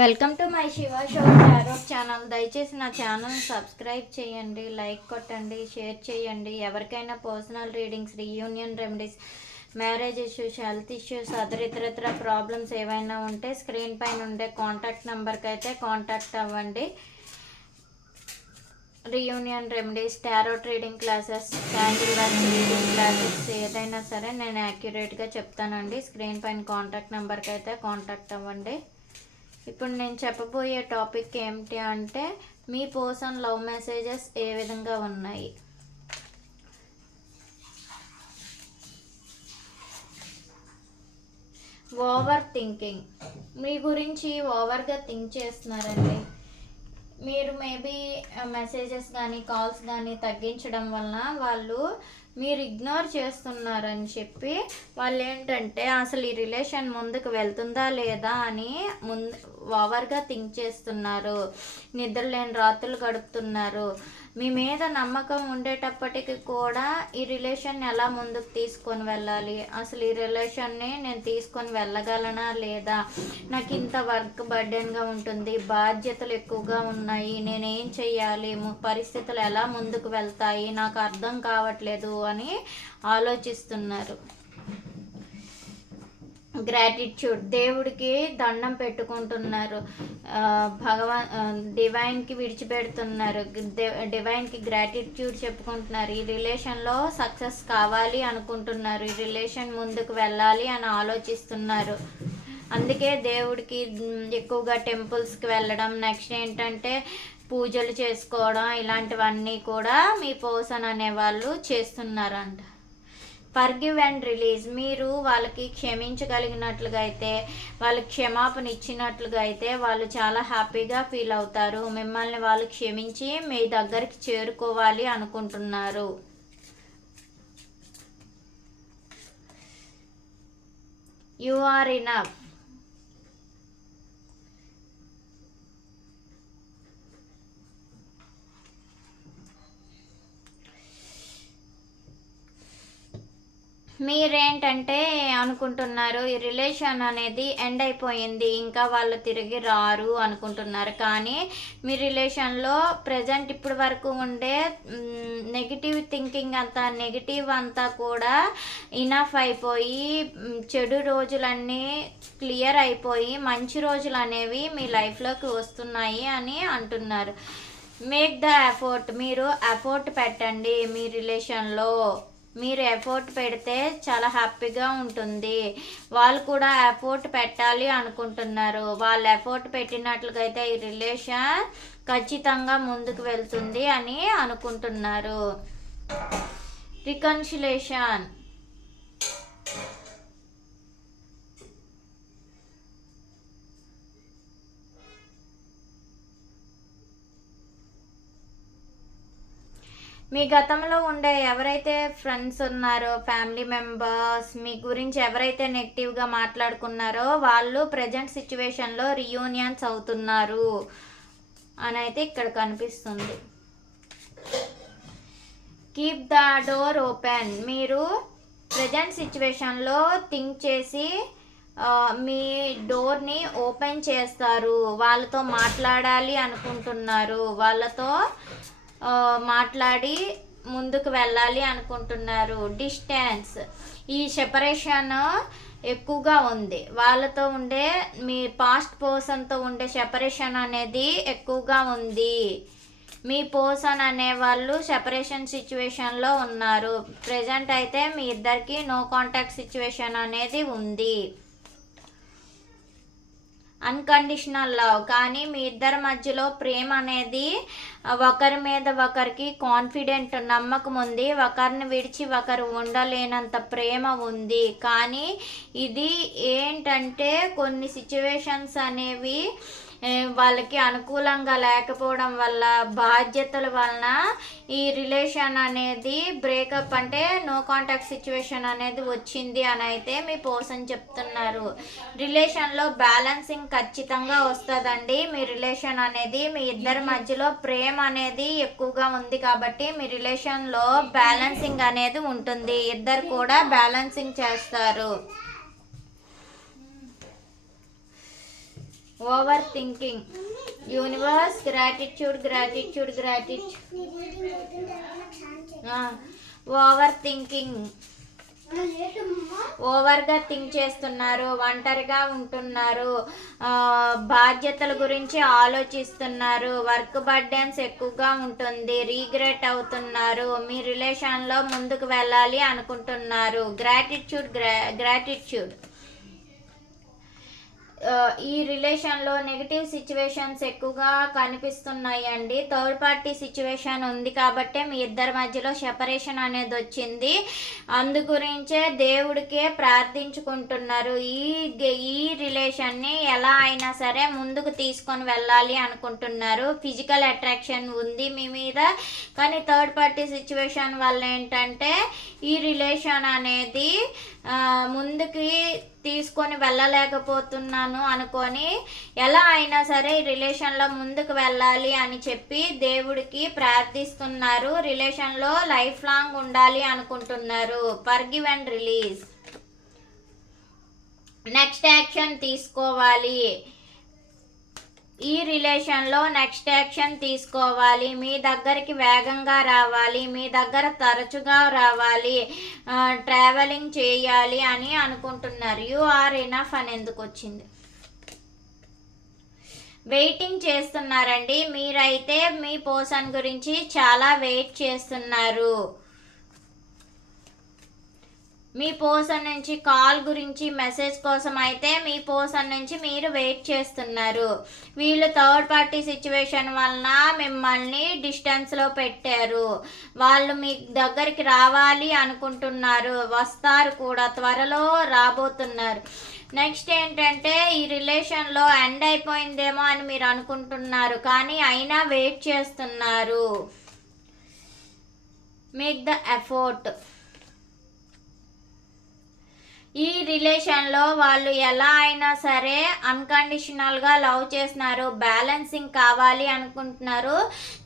Welcome to my Shiva show tarot channel. దయచేసి నా channel subscribe చేయండి, లైక్ కొట్టండి, షేర్ చేయండి. ఎవరికైనా personal readings, reunion remedies, marriage issues, health issues, ఇతరత్ర ప్రాబ్లమ్స్ ఏవైనా ఉంటే స్క్రీన్ పైన ఉండే కాంటాక్ట్ నెంబర్కి అయితే కాంటాక్ట్ అవ్వండి. Reunion remedies, tarot reading classes, candle work reading classes ఏదైనా సరే నేను యాక్యురేట్గా చెప్తానండి. స్క్రీన్ పైన కాంటాక్ట్ నెంబర్కి అయితే కాంటాక్ట్ అవ్వండి. ఇప్పుడు నేను చెప్పబోయే టాపిక్ ఏమిటి అంటే, మీ పర్సన్ లవ్ మెసేజెస్ ఏ విధంగా ఉన్నాయి. ఓవర్ థింకింగ్, మీ గురించి ఓవర్గా థింక్ చేస్తున్నారండి. మీరు మేబీ మెసేజెస్ కానీ కాల్స్ కానీ తగ్గించడం వలన వాళ్ళు మీరు ఇగ్నోర్ చేస్తున్నారని చెప్పి వాళ్ళు ఏంటంటే అసలు ఈ రిలేషన్ ముందుకు వెళ్తుందా లేదా అని ఓవర్గా థింక్ చేస్తున్నారు. నిద్రలేని రాత్రులు గడుపుతున్నారు. మీ మీద నమ్మకం ఉండేటప్పటికి కూడా ఈ రిలేషన్ ఎలా ముందుకు తీసుకొని వెళ్ళాలి, అసలు ఈ రిలేషన్ని నేను తీసుకొని వెళ్ళగలనా లేదా, నాకు ఇంత వర్క్ బర్డెన్గా ఉంటుంది, బాధ్యతలు ఎక్కువగా ఉన్నాయి, నేనేం చెయ్యాలి, పరిస్థితులు ఎలా ముందుకు వెళ్తాయి, నాకు అర్థం కావట్లేదు అని ఆలోచిస్తున్నారు. గ్రాటిట్యూడ్, దేవుడికి దండం పెట్టుకుంటున్నారు, డివైన్కి విడిచిపెడుతున్నారు, డివైన్కి గ్రాటిట్యూడ్ చెప్పుకుంటున్నారు. ఈ రిలేషన్లో సక్సెస్ కావాలి అనుకుంటున్నారు, ఈ రిలేషన్ ముందుకు వెళ్ళాలి అని ఆలోచిస్తున్నారు. అందుకే దేవుడికి ఎక్కువగా టెంపుల్స్కి వెళ్ళడం, నెక్స్ట్ ఏంటంటే పూజలు చేసుకోవడం, ఇలాంటివన్నీ కూడా మీ పర్సన్ అనేవాళ్ళు చేస్తున్నారంట. ఫర్గివ్ అండ్ రిలీజ్, మీరు వాళ్ళకి క్షమించగలిగినట్లుగా అయితే, వాళ్ళకి క్షమాపణ ఇచ్చినట్లుగా అయితే వాళ్ళు చాలా హ్యాపీగా ఫీల్ అవుతారు. మిమ్మల్ని వాళ్ళు క్షమించి మీ దగ్గరికి చేరుకోవాలి అనుకుంటున్నారు. యు ఆర్ ఇనఫ్, మీరేంటంటే అనుకుంటున్నారు ఈ రిలేషన్ అనేది ఎండ్ అయిపోయింది, ఇంకా వాళ్ళు తిరిగి రారు అనుకుంటున్నారు. కానీ మీ రిలేషన్లో ప్రజెంట్ ఇప్పటి వరకు ఉండే నెగిటివ్ థింకింగ్ అంతా, నెగిటివ్ అంతా కూడా ఇనఫ్ అయిపోయి, చెడు రోజులన్నీ క్లియర్ అయిపోయి మంచి రోజులు అనేవి మీ లైఫ్లోకి వస్తున్నాయి అని అంటున్నారు. మేక్ ద ఎఫర్ట్, మీరు ఎఫర్ట్ పెట్టండి. మీ రిలేషన్లో మీరు ఎఫర్ట్ పెడితే చాలా హ్యాపీగా ఉంటుంది. వాళ్ళు కూడా ఎఫర్ట్ పెట్టాలి అనుకుంటున్నారు. వాళ్ళు ఎఫర్ట్ పెట్టినట్లుగా అయితే ఈ రిలేషన్ ఖచ్చితంగా ముందుకు వెళ్తుంది అని అనుకుంటున్నారు. రికన్సిలేషన్, మీ గతంలో ఉండే ఎవరైతే ఫ్రెండ్స్ ఉన్నారో, ఫ్యామిలీ మెంబర్స్ మీ గురించి ఎవరైతే నెగిటివ్గా మాట్లాడుకున్నారో వాళ్ళు ప్రజెంట్ సిచ్యువేషన్లో రీయూనియన్స్ అవుతున్నారు అని అయితే ఇక్కడ కనిపిస్తుంది. కీప్ ద డోర్ ఓపెన్, మీరు ప్రజెంట్ సిచ్యువేషన్లో థింక్ చేసి మీ డోర్ని ఓపెన్ చేస్తారు. వాళ్ళతో మాట్లాడాలి అనుకుంటున్నారు, వాళ్ళతో మాట్లాడి ముందుకు వెళ్ళాలి అనుకుంటున్నారు. డిస్టెన్స్, ఈ సెపరేషన్ ఎక్కువగా ఉంది. వాళ్ళతో ఉండే మీ పాస్ట్ పర్సన్తో ఉండే సెపరేషన్ అనేది ఎక్కువగా ఉంది. మీ పర్సన్ అనేవాళ్ళు సెపరేషన్ సిచ్యువేషన్లో ఉన్నారు. ప్రజెంట్ అయితే మీ ఇద్దరికి నో కాంటాక్ట్ సిచ్యువేషన్ అనేది ఉంది. అన్కండిషనల్ లవ్, కానీ మీ ఇద్దరి మధ్యలో ప్రేమ అనేది ఒకరి మీద ఒకరికి కాన్ఫిడెంట్, నమ్మకం ఉంది. ఒకరిని విడిచి ఒకరు ఉండలేనంత ప్రేమ ఉంది. కానీ ఇది ఏంటంటే కొన్ని సిచ్యువేషన్స్ అనేవి వాళ్ళకి అనుకూలంగా లేకపోవడం వల్ల, బాధ్యతల వలన ఈ రిలేషన్ అనేది బ్రేకప్, అంటే నో కాంటాక్ట్ సిచ్యువేషన్ అనేది వచ్చింది అని అయితే మీ పర్సన్ చెప్తున్నారు. రిలేషన్లో బ్యాలెన్సింగ్ ఖచ్చితంగా వస్తుందండి. మీ రిలేషన్ అనేది, మీ ఇద్దరి మధ్యలో ప్రేమ అనేది ఎక్కువగా ఉంది కాబట్టి మీ రిలేషన్లో బ్యాలెన్సింగ్ అనేది ఉంటుంది. ఇద్దరు కూడా బ్యాలెన్సింగ్ చేస్తారు. Over thinking. Universe gratitude gratitude gratitude. Over thinking, ఓవర్గా థింక్ చేస్తున్నారు, ఒంటరిగా ఉంటున్నారు, బాధ్యతల గురించి ఆలోచిస్తున్నారు, వర్క్ బర్డెన్స్ ఎక్కువగా ఉంటుంది, రీగ్రెట్ అవుతున్నారు, మీ రిలేషన్లో ముందుకు వెళ్ళాలి అనుకుంటున్నారు. గ్రాటిట్యూడ్. ఈ రిలేషన్లో నెగిటివ్ సిచ్యువేషన్స్ ఎక్కువగా కనిపిస్తున్నాయండి. థర్డ్ పార్టీ సిచ్యువేషన్ ఉంది కాబట్టే మీ ఇద్దరి మధ్యలో సెపరేషన్ అనేది వచ్చింది. అందు గురించే దేవుడికే ప్రార్థించుకుంటున్నారు. ఈ రిలేషన్ని ఎలా అయినా సరే ముందుకు తీసుకొని వెళ్ళాలి అనుకుంటున్నారు. ఫిజికల్ అట్రాక్షన్ ఉంది మీ మీద, కానీ థర్డ్ పార్టీ సిచ్యువేషన్ వల్ల ఏంటంటే ఈ రిలేషన్ అనేది ముందుకి తీసుకొని వెళ్ళలేకపోతున్నాను అనుకొని ఎలా అయినా సరే ఈ రిలేషన్లో ముందుకు వెళ్ళాలి అని చెప్పి దేవుడికి ప్రార్థిస్తున్నారు. రిలేషన్లో లైఫ్ లాంగ్ ఉండాలి అనుకుంటున్నారు. Forgive and release. Next action తీసుకోవాలి. ఈ రిలేషన్లో నెక్స్ట్ యాక్షన్ తీసుకోవాలి. మీ దగ్గరికి వేగంగా రావాలి, మీ దగ్గర తరచుగా రావాలి, ట్రావెలింగ్ చేయాలి అని అనుకుంటున్నారు. యు ఆర్ ఇనఫ్ అని ఎందుకు వచ్చింది? వెయిటింగ్ చేస్తున్నారండి. మీరైతే మీ పర్సన్ గురించి చాలా వెయిట్ చేస్తున్నారు. మీ పర్సన్ నుంచి కాల్ గురించి మెసేజ్ కోసం అయితే మీ పర్సన్ నుంచి మీరు వెయిట్ చేస్తున్నారు. వీళ్ళు థర్డ్ పార్టీ సిచ్యువేషన్ వలన మిమ్మల్ని డిస్టెన్స్లో పెట్టారు. వాళ్ళు మీ దగ్గరికి రావాలి అనుకుంటున్నారు, వస్తారు కూడా, త్వరలో రాబోతున్నారు. నెక్స్ట్ ఏంటంటే ఈ రిలేషన్లో ఎండ్ అయిపోయిందేమో అని మీరు అనుకుంటున్నారు, కానీ అయినా వెయిట్ చేస్తున్నారు. Make the effort. ఈ రిలేషన్లో వాళ్ళు ఎలా అయినా సరే అన్కండిషనల్గా లవ్ చేస్తున్నారు, బ్యాలెన్సింగ్ కావాలి అనుకుంటున్నారు.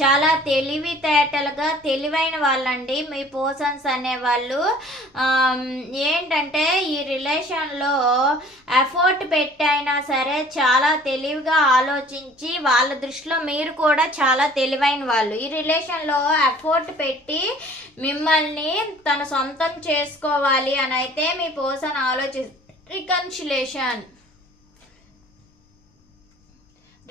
చాలా తెలివితేటలుగా తెలివైన వాళ్ళండి మీ పర్సన్స్ అనేవాళ్ళు. ఏంటంటే ఈ రిలేషన్లో ఎఫర్ట్ పెట్టి అయినా సరే చాలా తెలివిగా ఆలోచించి, వాళ్ళ దృష్టిలో మీరు కూడా చాలా తెలివైన వాళ్ళు. ఈ రిలేషన్లో ఎఫర్ట్ పెట్టి మిమ్మల్ని తన సొంతం చేసుకోవాలి అని అయితే మీ పర్సన్ రికన్సిలేషన్,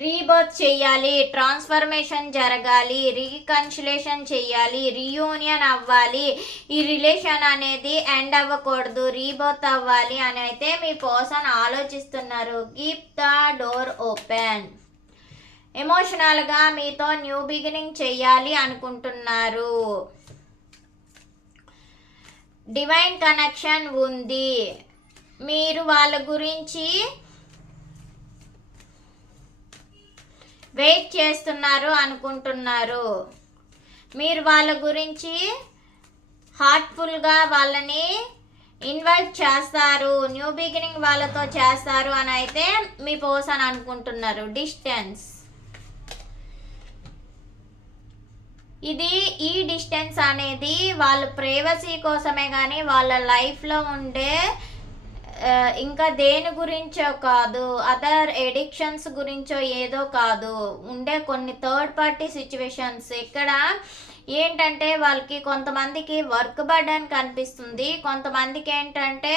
రీబర్త్ చెయ్యాలి, ట్రాన్స్ఫర్మేషన్ జరగాలి, రీకన్సిలేషన్ చెయ్యాలి, రీయూనియన్ అవ్వాలి. ఈ రిలేషన్ అనేది ఎండ్ అవ్వకూడదు, రీబర్త్ అవ్వాలి అని అయితే మీ పర్సన్ ఆలోచిస్తున్నారు. Keep the door open. ఎమోషనల్గా మీతో న్యూ బిగినింగ్ చెయ్యాలి అనుకుంటున్నారు. డివైన్ కనెక్షన్ ఉంది. మీరు వాళ్ళ గురించి వెయిట్ చేస్తున్నారు అనుకుంటున్నారు. మీరు వాళ్ళ గురించి హార్ట్ఫుల్గా వాళ్ళని ఇన్వైట్ చేస్తారు, న్యూ బిగినింగ్ వాళ్ళతో చేస్తారు అని అయితే మీ పర్సన్ అనుకుంటున్నారు. డిస్టెన్స్. ఈ డిస్టెన్స్ అనేది వాళ్ళ ప్రైవసీ కోసమే కానీ వాళ్ళ లైఫ్లో ఉండే ఇంకా దేని గురించో కాదు, అదర్ ఎడిక్షన్స్ గురించో ఏదో కాదు, ఉండే కొన్ని థర్డ్ పార్టీ సిచ్యువేషన్స్. ఇక్కడ ఏంటంటే వాళ్ళకి కొంతమందికి వర్క్ బర్డెన్ కనిపిస్తుంది, కొంతమందికి ఏంటంటే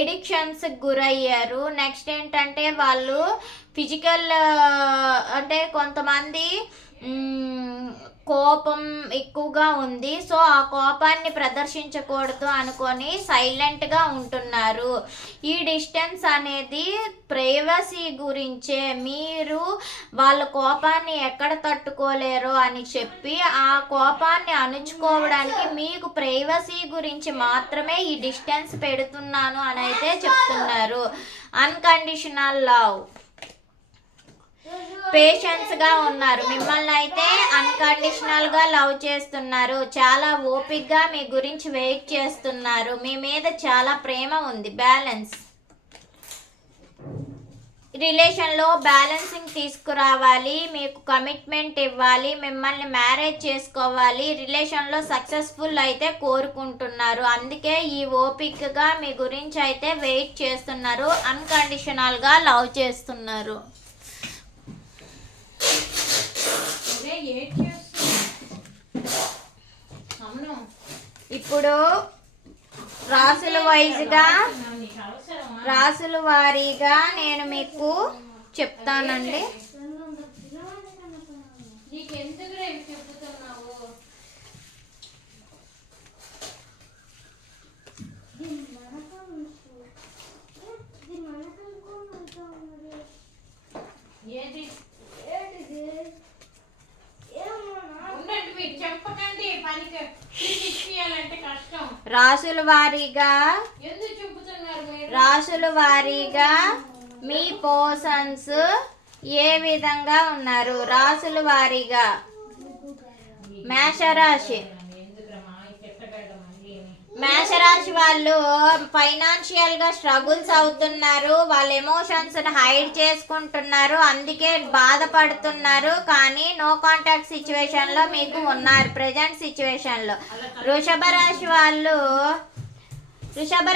ఎడిక్షన్స్కి గురయ్యారు. నెక్స్ట్ ఏంటంటే వాళ్ళు ఫిజికల్ అంటే కొంతమంది కోపం ఎక్కువగా ఉంది, సో ఆ కోపాన్ని ప్రదర్శించకూడదు అనుకొని సైలెంట్గా ఉంటున్నారు. ఈ డిస్టెన్స్ అనేది ప్రైవసీ గురించే. మీరు వాళ్ళ కోపాన్ని ఎక్కడ తట్టుకోలేరో అని చెప్పి ఆ కోపాన్ని అణుచుకోవడానికి మీకు ప్రైవసీ గురించి మాత్రమే ఈ డిస్టెన్స్ పెడుతున్నాను అని అయితే చెప్తున్నారు. Unconditional love. పేషెన్స్గా ఉన్నారు, మిమ్మల్ని అయితే అన్కండిషనల్గా లవ్ చేస్తున్నారు, చాలా ఓపిక్గా మీ గురించి వెయిట్ చేస్తున్నారు, మీ మీద చాలా ప్రేమ ఉంది. బ్యాలెన్స్. రిలేషన్లో బ్యాలెన్సింగ్ తీసుకురావాలి, మీకు కమిట్మెంట్ ఇవ్వాలి, మిమ్మల్ని మ్యారేజ్ చేసుకోవాలి, రిలేషన్లో సక్సెస్ఫుల్ అయితే కోరుకుంటున్నారు. అందుకే ఈ ఓపికగా మీ గురించి అయితే వెయిట్ చేస్తున్నారు, అన్కండిషనల్గా లవ్ చేస్తున్నారు. ఇప్పుడు రాసుల వైజ్గా రాసుల వారీగా నేను మీకు చెప్తానండి. రాసుల వారీగా మీ పర్సన్స్ ఏ విధంగా ఉన్నారు? రాసుల వారీగా మేషరాశి వాళ్ళు ఫైనాన్షియల్గా స్ట్రగుల్స్ అవుతున్నారు, వాళ్ళ ఎమోషన్స్ని హైడ్ చేసుకుంటున్నారు, అందుకే బాధపడుతున్నారు. కానీ నో కాంటాక్ట్ సిచ్యువేషన్లో మీకు ఉన్నారు ప్రజెంట్ సిచ్యువేషన్లో. వృషభ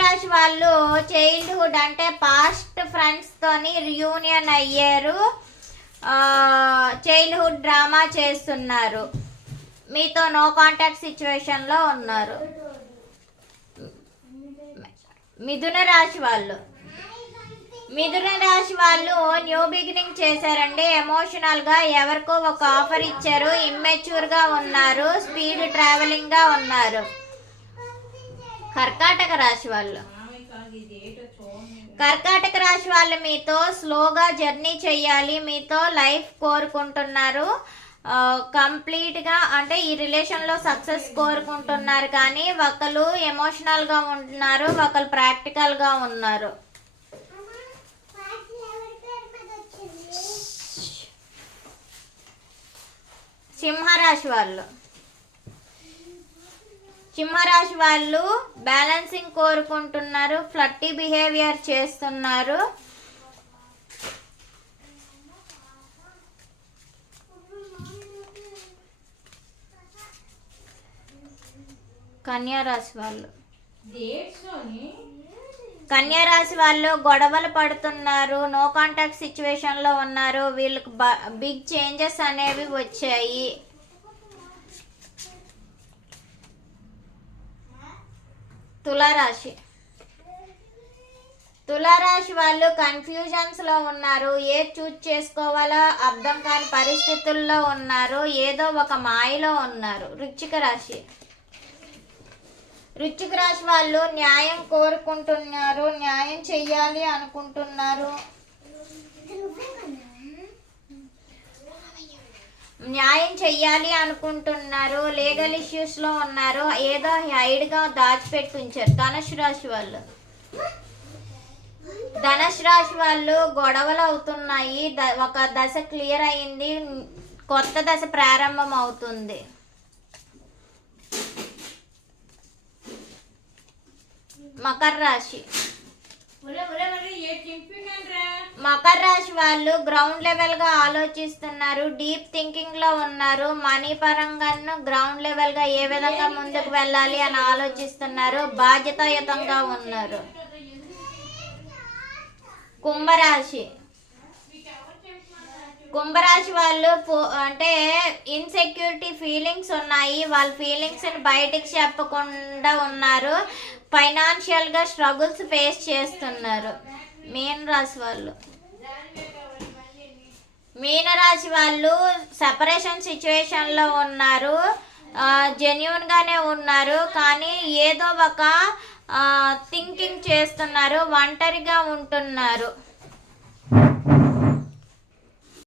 రాశి వాళ్ళు చైల్డ్హుడ్ అంటే పాస్ట్ ఫ్రెండ్స్తోని రియూనియన్ అయ్యారు, చైల్డ్హుడ్ డ్రామా చేస్తున్నారు, మీతో నో కాంటాక్ట్ సిచ్యువేషన్లో ఉన్నారు. మిథున రాశి వాళ్ళు న్యూ బిగినింగ్ చేశారండి. ఎమోషనల్గా ఎవరికో ఒక ఆఫర్ ఇచ్చారు, ఇమ్మెచ్యూర్గా ఉన్నారు, స్పీడ్ ట్రావెలింగ్గా ఉన్నారు. కర్కాటక రాశి వాళ్ళు మీతో స్లోగా జర్నీ చేయాలి, మీతో లైఫ్ కోరుకుంటున్నారు, కంప్లీట్గా అంటే ఈ రిలేషన్లో సక్సెస్ కోరుకుంటున్నారు. కానీ ఒకరు ఎమోషనల్గా ఉంటున్నారు, ఒకరు ప్రాక్టికల్గా ఉన్నారు. సింహరాశి వాళ్ళు బ్యాలెన్సింగ్ కోరుకుంటున్నారు, ఫ్లర్టీ బిహేవియర్ చేస్తున్నారు. కన్యారాశి వాళ్ళు గొడవలు పడుతున్నారు, నో కాంటాక్ట్ సిచ్యువేషన్లో ఉన్నారు, వీళ్ళకి బిగ్ చేంజెస్ అనేవి వచ్చాయి. తులారాశి వాళ్ళు కన్ఫ్యూజన్స్లో ఉన్నారు, ఏది చూజ్ చేసుకోవాలో అర్థం కాని పరిస్థితుల్లో ఉన్నారు, ఏదో ఒక మాయలో ఉన్నారు. వృశ్చిక రాశి వాళ్ళు న్యాయం కోరుకుంటున్నారు, న్యాయం చెయ్యాలి అనుకుంటున్నారు, లీగల్ ఇష్యూస్లో ఉన్నారు, ఏదో హైడ్గా దాచిపెట్టి ఉంచారు. ధనుసు రాశి వాళ్ళు గొడవలు అవుతున్నాయి, ఒక దశ క్లియర్ అయింది, కొత్త దశ ప్రారంభం అవుతుంది. మకర రాశి వాళ్ళు గ్రౌండ్ లెవెల్గా ఆలోచిస్తున్నారు, డీప్ థింకింగ్లో ఉన్నారు, మనీ పరంగాను గ్రౌండ్ లెవెల్గా ఏ విధంగా ముందుకు వెళ్ళాలి అని ఆలోచిస్తున్నారు, బాధ్యతాయుతంగా ఉన్నారు. కుంభరాశి వాళ్ళు అంటే ఇన్సెక్యూరిటీ ఫీలింగ్స్ ఉన్నాయి, వాళ్ళ ఫీలింగ్స్ని బయటికి చెప్పకుండా ఉన్నారు, ఫైనాన్షియల్గా స్ట్రగుల్స్ ఫేస్ చేస్తున్నారు. మీనరాశి వాళ్ళు సెపరేషన్ సిచ్యువేషన్లో ఉన్నారు, జెన్యూన్గానే ఉన్నారు, కానీ ఏదో ఒక థింకింగ్ చేస్తున్నారు, ఒంటరిగా ఉంటున్నారు.